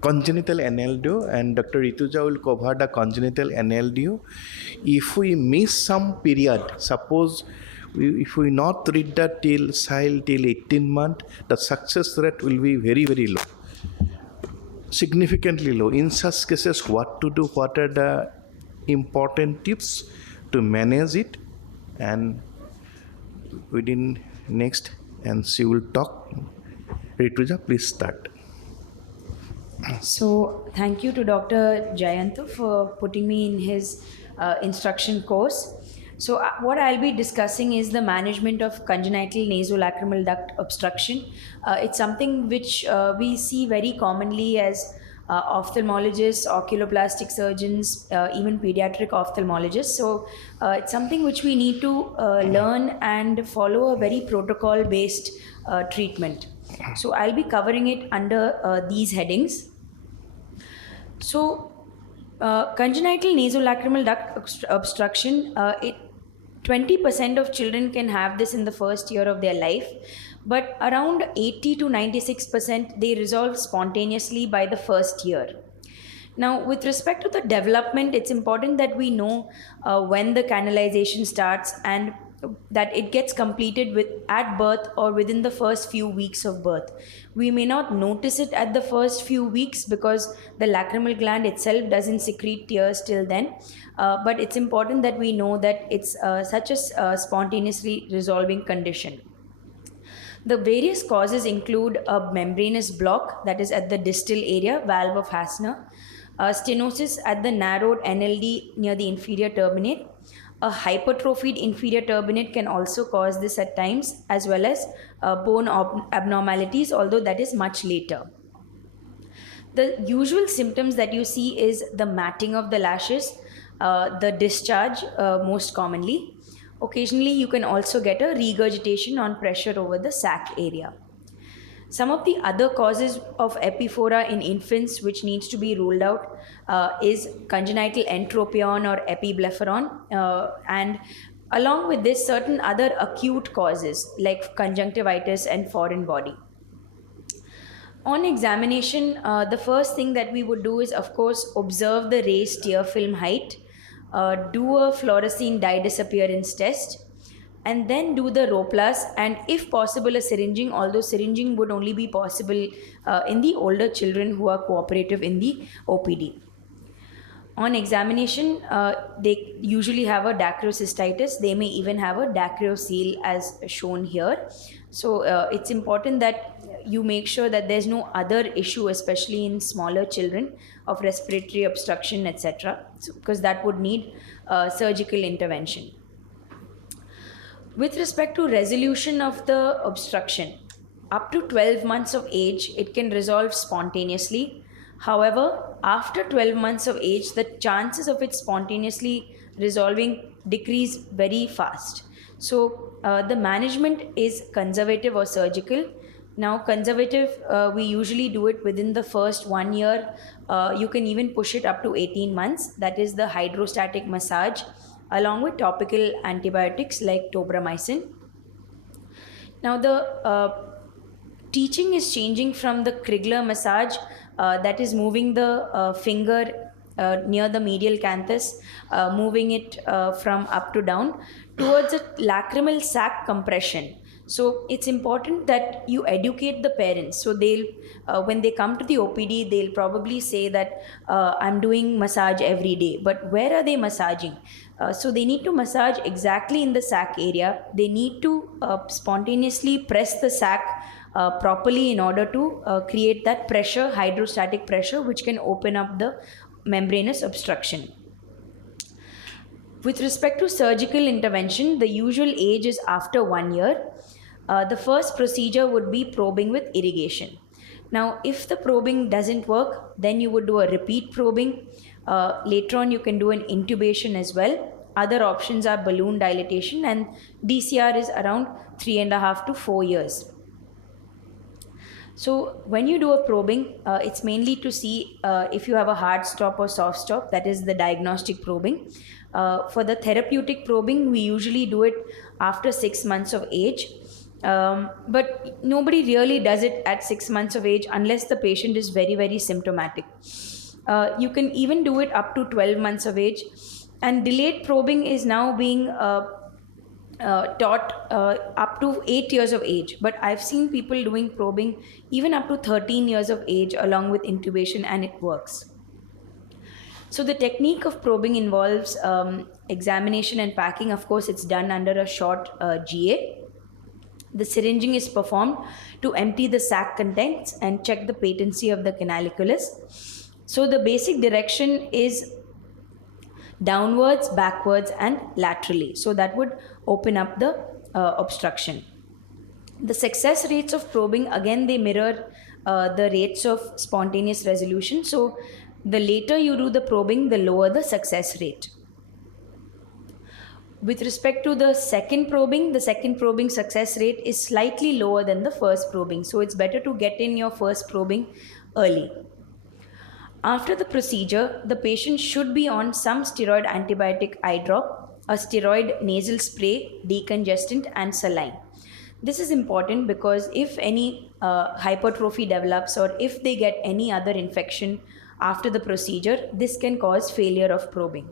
congenital NLDO, and Dr. Rwituja will cover the congenital NLDO. If we miss some period, suppose if we not treat that child till 18 months, the success rate will be very, very low, significantly low. In such cases, what to do? What are the important tips to manage it? And within next, and she will talk. Rwituja, please start. So thank you to Dr. Jayantu for putting me in his instruction course. So what I'll be discussing is the management of congenital nasolacrimal duct obstruction. It's something which we see very commonly as ophthalmologists, oculoplastic surgeons, even pediatric ophthalmologists. So it's something which we need to learn and follow a very protocol-based treatment. So I'll be covering it under these headings. So, congenital nasolacrimal duct obstruction, 20% of children can have this in the first year of their life, but around 80 to 96% they resolve spontaneously by the first year. Now, with respect to the development, it's important that we know when the canalization starts and that it gets completed at birth or within the first few weeks of birth. We may not notice it at the first few weeks because the lacrimal gland itself doesn't secrete tears till then, but it's important that we know that it's such a spontaneously resolving condition. The various causes include a membranous block, that is at the distal area, valve of Hasner, stenosis at the narrowed NLD near the inferior turbinate. A hypertrophied inferior turbinate can also cause this at times, as well as bone abnormalities, although that is much later. The usual symptoms that you see is the matting of the lashes, the discharge most commonly. Occasionally, you can also get a regurgitation on pressure over the sac area. Some of the other causes of epiphora in infants which needs to be ruled out is congenital entropion or epiblepharon, and along with this certain other acute causes like conjunctivitis and foreign body. On examination, the first thing that we would do is, of course, observe the raised tear film height, do a fluorescein dye disappearance test, and then do the Roplas, and if possible a syringing, although syringing would only be possible in the older children who are cooperative in the OPD. On examination, they usually have a dacryocystitis. They may even have a dacryocele as shown here. So it's important that you make sure that there's no other issue, especially in smaller children, of respiratory obstruction, etc., because that would need surgical intervention. With respect to resolution of the obstruction, up to 12 months of age, it can resolve spontaneously. However, after 12 months of age, the chances of it spontaneously resolving decrease very fast. So, the management is conservative or surgical. Now, conservative, we usually do it within the first 1 year. You can even push it up to 18 months. That is the hydrostatic massage, along with topical antibiotics like tobramycin. Now, the teaching is changing from the Krigler massage, that is moving the finger near the medial canthus, moving it from up to down, towards a lacrimal sac compression. So it's important that you educate the parents. So they'll, when they come to the OPD, they'll probably say that I'm doing massage every day. But where are they massaging? So they need to massage exactly in the sac area. They need to spontaneously press the sac properly in order to create that pressure, hydrostatic pressure, which can open up the membranous obstruction. With respect to surgical intervention, the usual age is after 1 year. The first procedure would be probing with irrigation. Now, if the probing doesn't work, then you would do a repeat probing. Later on, you can do an intubation as well. Other options are balloon dilatation, and DCR is around 3.5 to 4 years. So when you do a probing, it's mainly to see if you have a hard stop or soft stop. That is the diagnostic probing. For the therapeutic probing, we usually do it after 6 months of age. But nobody really does it at 6 months of age unless the patient is very, very symptomatic. You can even do it up to 12 months of age, and delayed probing is now being taught up to 8 years of age, but I've seen people doing probing even up to 13 years of age along with intubation, and it works. So the technique of probing involves examination and packing. Of course, it's done under a short GA. The syringing is performed to empty the sac contents and check the patency of the canaliculus. So the basic direction is downwards, backwards, and laterally. So that would open up the obstruction. The success rates of probing, again, they mirror the rates of spontaneous resolution. So the later you do the probing, the lower the success rate. With respect to the second probing success rate is slightly lower than the first probing. So it's better to get in your first probing early. After the procedure, the patient should be on some steroid antibiotic eye drop, a steroid nasal spray, decongestant, and saline. This is important because if any hypertrophy develops or if they get any other infection after the procedure, this can cause failure of probing.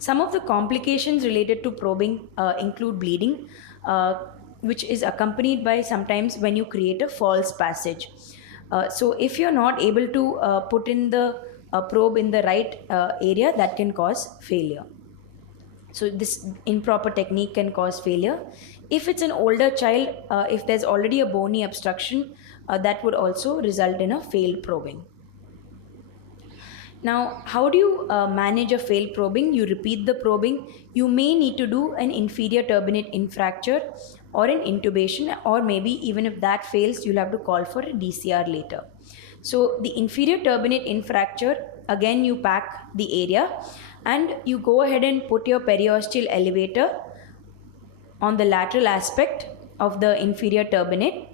Some of the complications related to probing include bleeding, which is accompanied by sometimes when you create a false passage. So if you're not able to put in the probe in the right area, that can cause failure. So this improper technique can cause failure. If it's an older child, if there's already a bony obstruction, that would also result in a failed probing. Now, how do you manage a failed probing? You repeat the probing. You may need to do an inferior turbinate infracture or an intubation, or maybe even if that fails, you'll have to call for a DCR later. So the inferior turbinate infracture, again, you pack the area and you go ahead and put your periosteal elevator on the lateral aspect of the inferior turbinate.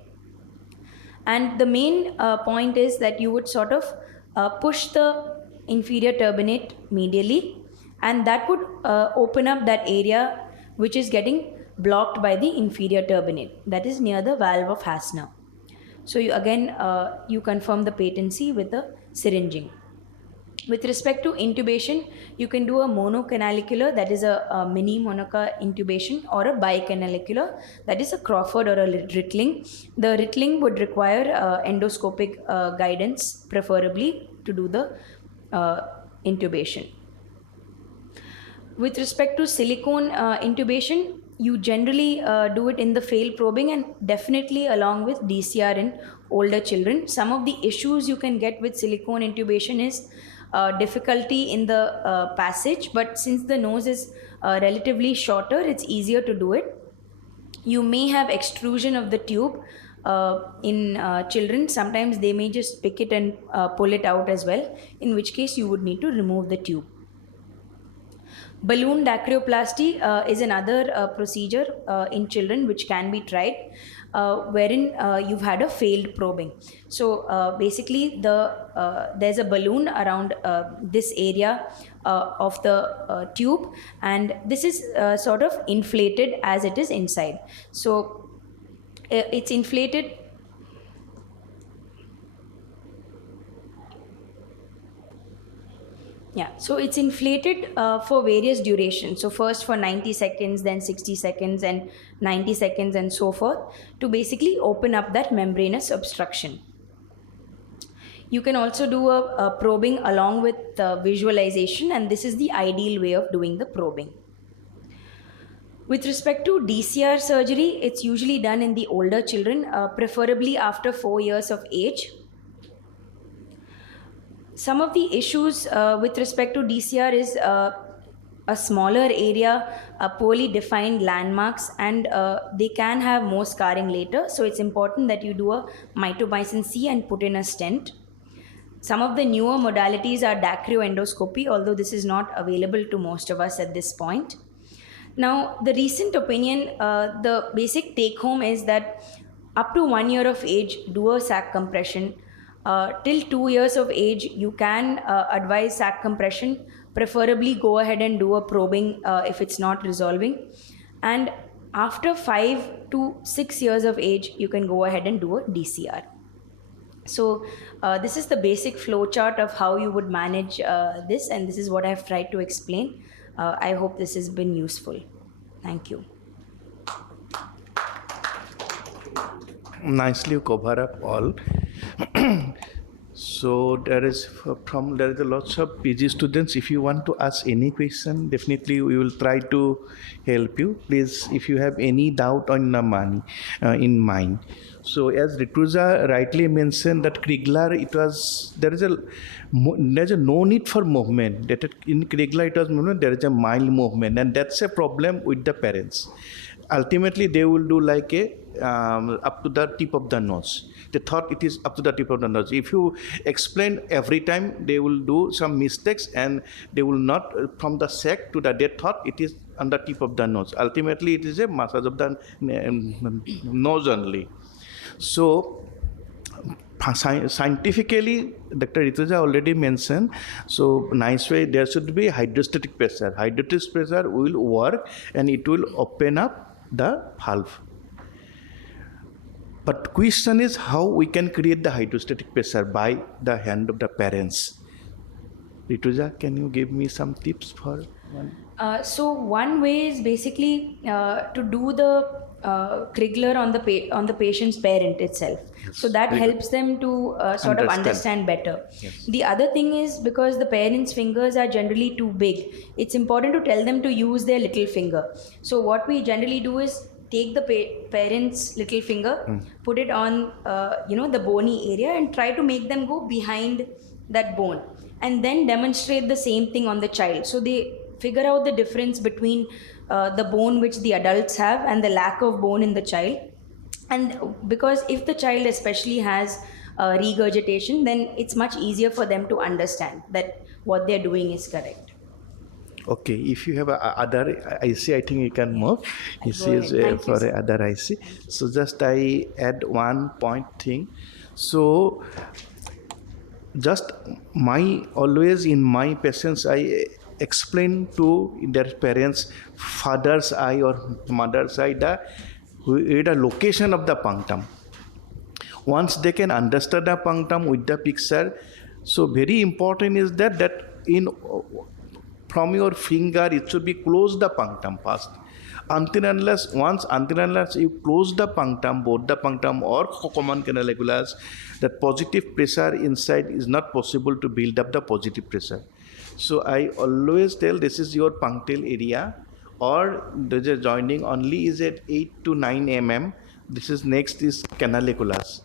And the main point is that you would sort of push the inferior turbinate medially, and that would open up that area which is getting blocked by the inferior turbinate, that is near the valve of Hasner. So you again you confirm the patency with the syringing. With respect to intubation, you can do a monocanalicular, that is a mini Monaca intubation, or a bicanalicular, that is a Crawford or a Rittling. The Rittling would require endoscopic guidance, preferably, to do the intubation. With respect to silicone intubation, you generally do it in the failed probing and definitely along with DCR in older children. Some of the issues you can get with silicone intubation is difficulty in the passage, but since the nose is relatively shorter, it's easier to do it. You may have extrusion of the tube in children. Sometimes they may just pick it and pull it out as well, in which case you would need to remove the tube. Balloon dacryoplasty is another procedure in children which can be tried, wherein you've had a failed probing. So basically there's a balloon around this area of the tube, and this is sort of inflated as it is inside. So it's inflated. Yeah, so it's inflated for various durations. So first for 90 seconds, then 60 seconds and 90 seconds and so forth, to basically open up that membranous obstruction. You can also do a probing along with visualization, and this is the ideal way of doing the probing. With respect to DCR surgery, it's usually done in the older children, preferably after 4 years of age. Some of the issues with respect to DCR is a smaller area, poorly defined landmarks, and they can have more scarring later. So it's important that you do a mitomycin C and put in a stent. Some of the newer modalities are dacryoendoscopy, although this is not available to most of us at this point. Now, the recent opinion, the basic take home is that up to 1 year of age, do a sac compression. Till 2 years of age, you can advise sac compression. Preferably go ahead and do a probing if it's not resolving. And After 5 to 6 years of age, you can go ahead and do a DCR. So this is the basic flow chart of how you would manage this, and this is what I've tried to explain. I hope this has been useful. Thank you. Nicely you cover up all. So there is lots of PG students. If you want to ask any question, definitely we will try to help you. Please, if you have any doubt on the money in mind. So as Rwituja rightly mentioned that Kriegler, there's a no need for movement. That in Kriegler it was movement, there is a mild movement, and that's a problem with the parents. Ultimately, they will do like a up to the tip of the nose. They thought it is up to the tip of the nose. If you explain every time, they will do some mistakes and they will not, from the sac to the, they thought it is on the tip of the nose. Ultimately, it is a massage of the nose only. So, scientifically, Dr. Rwituja already mentioned, so nice way, there should be hydrostatic pressure. Hydrostatic pressure will work and it will open up the valve. But question is how we can create the hydrostatic pressure by the hand of the parents. Rwituja, can you give me some tips for one? So one way is basically to do the Kriegler on the patient's parent itself. Yes. So that helps them to sort of understand better. Yes. The other thing is because the parents' fingers are generally too big, it's important to tell them to use their little finger. So what we generally do is take the parent's little finger, put it on the bony area and try to make them go behind that bone, and then demonstrate the same thing on the child. So they figure out the difference between the bone which the adults have and the lack of bone in the child. And because if the child especially has regurgitation, then it's much easier for them to understand that what they're doing is correct. Okay, if you have other IC, I think you can move. This is for other IC. So just I add one point thing. So just always in my patients, I explain to their parents father's eye or mother's eye the location of the punctum. Once they can understand the punctum with the picture, so very important is that from your finger it should be close the punctum first. Until unless you close the punctum, both the punctum or common canaliculus, that positive pressure inside is not possible to build up the positive pressure. So I always tell this is your punctal area, or the joining only is at 8 to 9 mm. This is next is canaliculus.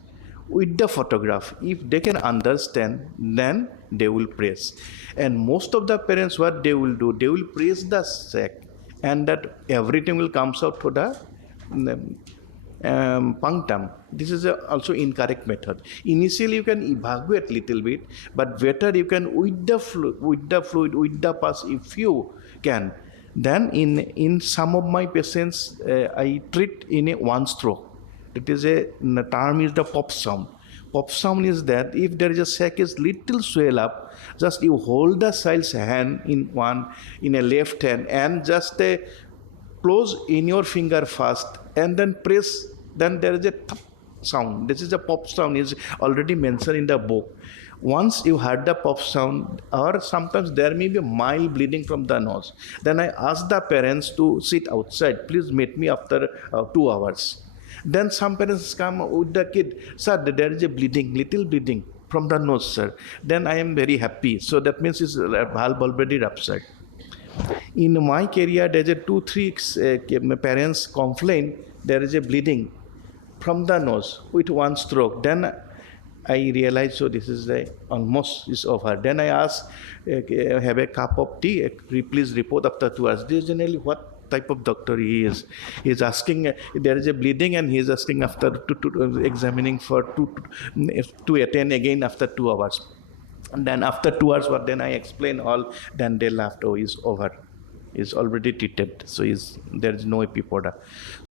With the photograph, if they can understand, then they will press. And most of the parents, what they will do, they will press the sac, and that everything will comes out to the punctum. This is also incorrect method. Initially, you can evacuate little bit, but better you can with the fluid, with the pus, if you can. Then in some of my patients, I treat in a one stroke. It is the term is the pop sound. Pop sound is that if there is a sac is little swell up, just you hold the child's hand in a left hand and just close in your finger first and then press. Then there is a sound. This is a pop sound. Is already mentioned in the book. Once you heard the pop sound, or sometimes there may be mild bleeding from the nose, then I ask the parents to sit outside. Please meet me after 2 hours. Then some parents come with the kid, sir, there is a bleeding, little bleeding from the nose, sir. Then I am very happy. So that means it's valve already ruptured. In my career, there's a 2-3 parents complain there is a bleeding from the nose with one stroke. Then I realized, so this is almost is over. Then I ask, have a cup of tea, please report after 2 hours. This is generally what type of doctor he is. He is asking, there is a bleeding and he is asking after examining for to attend again after 2 hours. And then after 2 hours, then I explain all, then they laughed, oh, is over. Is already treated. So there is no epipoda.